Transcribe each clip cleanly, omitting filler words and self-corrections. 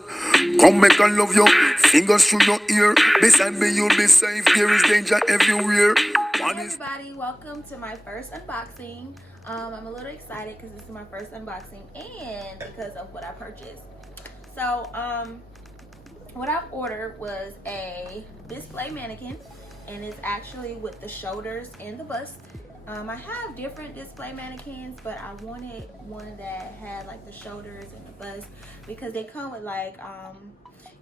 right. Come make I love you. Fingers through your ear. Beside me, you'll be safe. There is danger everywhere. Hey everybody, welcome to my first unboxing. I'm a little excited because this is my first unboxing and because of what I purchased. So, what I ordered was a display mannequin, and it's actually with the shoulders and the bust. I have different display mannequins, but I wanted one that had like the shoulders and the bust because they come with like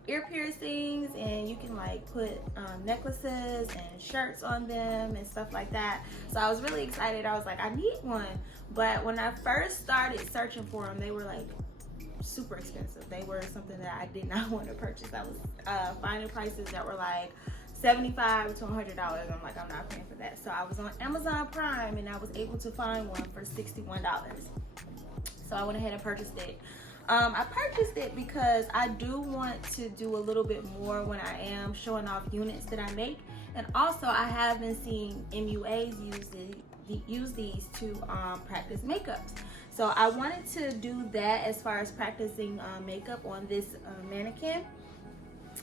ear piercings, and you can like put necklaces and shirts on them and stuff like that. So I was really excited. I was like, I need one. But when I first started searching for them, they were like super expensive. They were something that I did not want to purchase. I was finding prices that were like $75 to $100. I'm like, I'm not paying for that. So I was on Amazon Prime and I was able to find one for $61. So I went ahead and purchased it. I purchased it because I do want to do a little bit more when I am showing off units that I make. And also I have been seeing MUAs use these to practice makeups. So I wanted to do that as far as practicing makeup on this mannequin.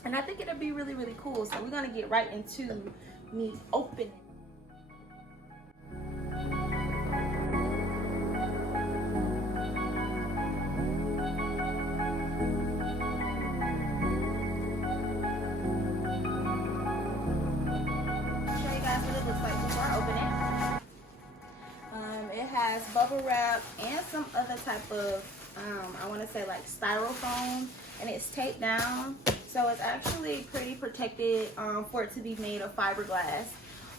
And I think it'll be really, really cool. So we're gonna get right into me opening. Show you guys what it looks like before I open it. It has bubble wrap and some other type of I want to say like styrofoam, and it's taped down, so it's actually pretty protected for it to be made of fiberglass.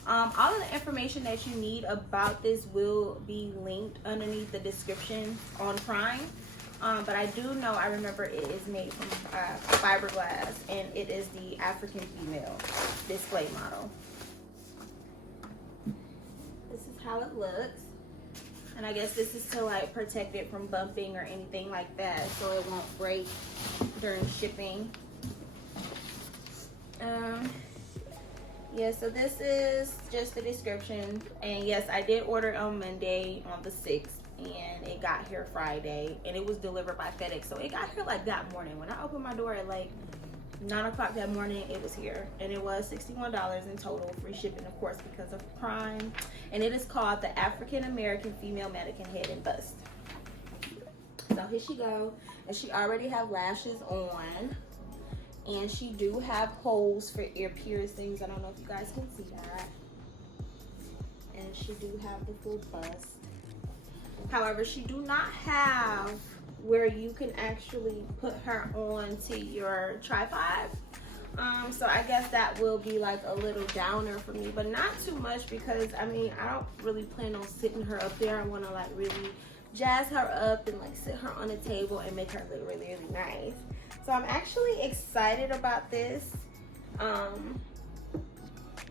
All of the information that you need about this will be linked underneath the description on Prime, but I do know, I remember it is made from fiberglass, and it is the African female display model. This is how it looks. And I guess this is to like protect it from bumping or anything like that, so it won't break during shipping. Yeah, so this is just the description. And yes, I did order on Monday on the 6th, and it got here Friday, and it was delivered by FedEx. So it got here like that morning. When I opened my door at like 9 o'clock that morning, it was here, and it was $61 in total, free shipping of course because of Prime. And it is called the African American Female Mannequin Head and Bust. So here she go, and she already have lashes on, and she do have holes for ear piercings. I don't know if you guys can see that. And she do have the full bust. However, she do not have where you can actually put her on to your tripod. So I guess that will be like a little downer for me, but not too much, because I mean, I don't really plan on sitting her up there. I want to like really jazz her up and like sit her on a table and make her look really, really nice. So I'm actually excited about this.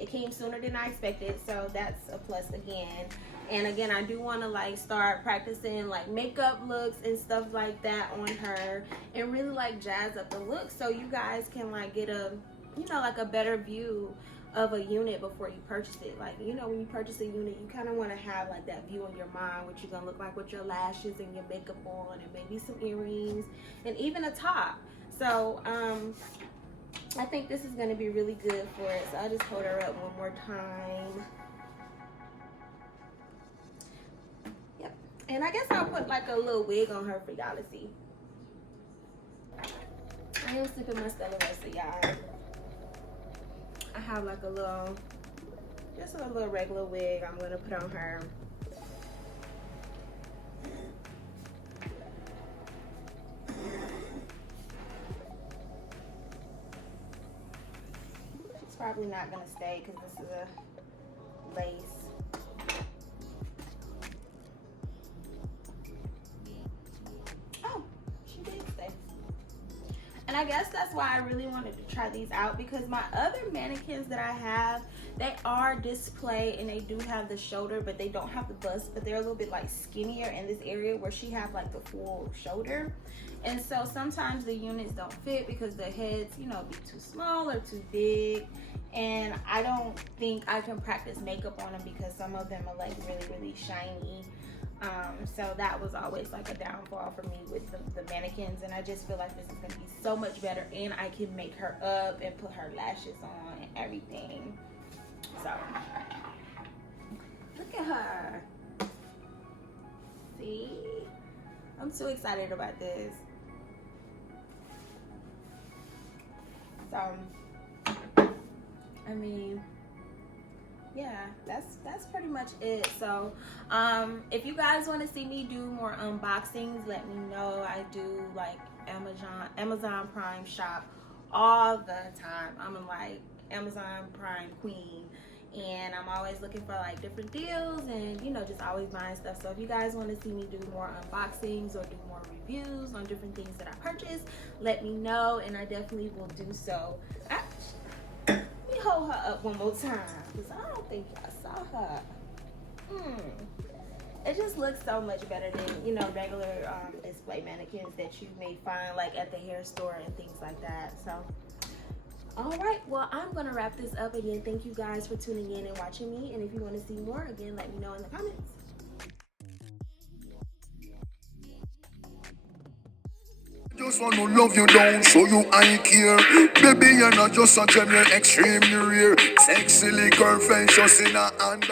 It came sooner than I expected, so that's a plus again. And again, I do want to like start practicing like makeup looks and stuff like that on her, and really like jazz up the look, so you guys can like get a, you know, like a better view of a unit before you purchase it. Like, you know, when you purchase a unit, you kind of want to have like that view in your mind, what you're gonna look like with your lashes and your makeup on, and maybe some earrings and even a top. So I think this is going to be really good for it. So I'll just hold her up one more time. Yep. And I guess I'll put like a little wig on her for y'all to see. I am sipping my Stella Rosa, y'all. I have like a little, just a little regular wig I'm going to put on her. Probably not gonna stay because this is a lace. Oh, she did stay. And I guess that's why I really wanted to try these out, because my other mannequins that I have, they are display and they do have the shoulder, but they don't have the bust, but they're a little bit like skinnier in this area where she have like the full shoulder. And so sometimes the units don't fit because the heads, you know, be too small or too big. And I don't think I can practice makeup on them because some of them are like really, really shiny. So that was always like a downfall for me with the mannequins, and I just feel like this is gonna be so much better, and I can make her up and put her lashes on and everything. So look at her. See, I'm so excited about this. So I mean, yeah, that's pretty much it. So if you guys want to see me do more unboxings, let me know. I do like Amazon Prime shop all the time. I'm like Amazon Prime queen, and I'm always looking for like different deals, and you know, just always buying stuff. So if you guys want to see me do more unboxings or do more reviews on different things that I purchased, let me know, and I definitely will do so. Let me hold her up one more time, because I don't think y'all saw her. It just looks so much better than, you know, regular display mannequins that you may find like at the hair store and things like that. So all right, well, I'm gonna wrap this up. Again, thank you guys for tuning in and watching me, and if you want to see more, again, let me know in the comments. Just wanna love you down, show you I care. Baby, you're not just a gem, you're extremely rare. Sexy girl, friend, just in a hand.